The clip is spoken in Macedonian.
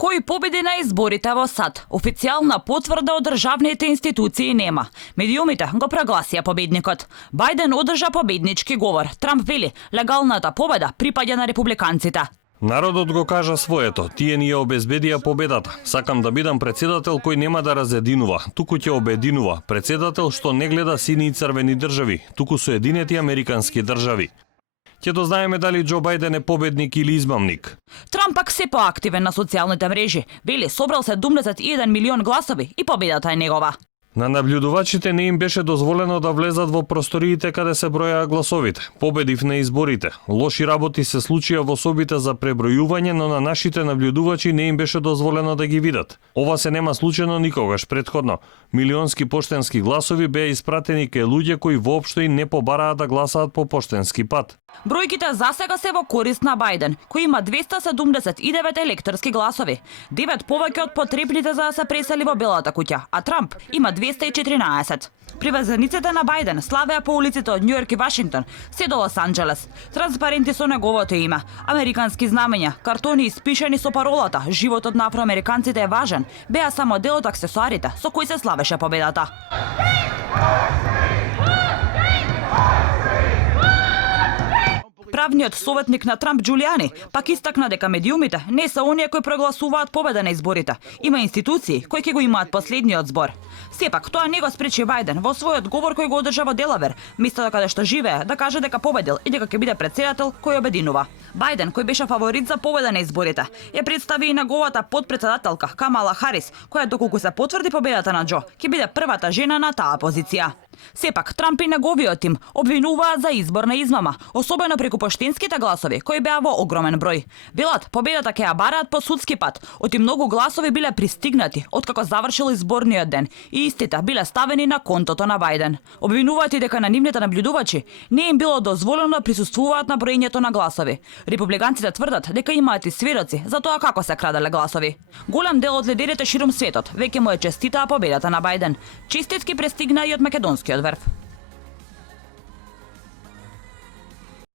Кој победи на изборите во САД? Официјална потврда од државните институции нема. Медиумите го прогласија победникот. Бајден одржа победнички говор. Трамп вели, легалната победа припаѓа на републиканците. Народот го кажа своето, тие ни ја обезбедија победата. Сакам да бидам председател кој нема да разединува, туку ќе обединува. Председател што не гледа сини и црвени држави, туку Соединети американски држави. Ќе дознаеме дали Џо Бајден е победник или измамник. Трамп пак се поактивен на социјалните мрежи. Вели, собрал 71 милион гласови и победата е негова. На набљудувачите не им беше дозволено да влезат во просториите каде се бројаа гласовите. Победив на изборите. Лоши работи се случија во собите за пребројување, но на нашите набљудувачи не им беше дозволено да ги видат. Ова се нема случено никогаш предходно. Милионски поштенски гласови беа испратени кај луѓе кои воопшто и не побараа да гласаат по поштенски пат. Бројките засега се во корист на Бајден, кој има 279 електорски гласови, 9 повеќе од потребните за да се пресели во Белата куќа, а Трамп има 214. Привезениците на Бајден славеа по улиците од Њујорк и Вашингтон, се до Лос Анџелес. Транспаренти со неговото име, американски знамења, картони испишани со паролата "Животот на афроамериканците е важен", беа само дел од аксесуарите со кои се славеше победата. Правниот советник на Трамп Џулијани пак истакна дека медиумите не се оние кои прогласуваат победа на изборите. Има институции кои ќе го имаат последниот збор. Сепак, тоа не го спречи Бајден во својот говор кој го одржа во Делавер, местото каде што живее, да каже дека победил и дека ќе биде председател кој обединува. Бајден, кој беше фаворит за победа на изборите, ја представи и неговата подпредседателка Камала Харис, која доколку се потврди победата на Џо, ќе биде првата жена на таа позиција. Сепак, Трамп и неговиот тим обвинуваат за изборна измама, особено преку поштенските гласови, кои беа во огромен број. Велат, победата ќе ја бараат по судски пат, оти многу гласови биле пристигнати откако завршил изборниот ден и истите биле ставени на контото на Бајден. Обвинуваат и дека на нивните набљудувачи не им било дозволено да присуствуваат на броењето на гласови. Републиканците тврдат дека имаат и сведоци за тоа како се краделе гласови. Голем дел од лидерите ширум светот веќе му е честитаа победата на Бајден. Честитки пристигна и од македонскиот верф.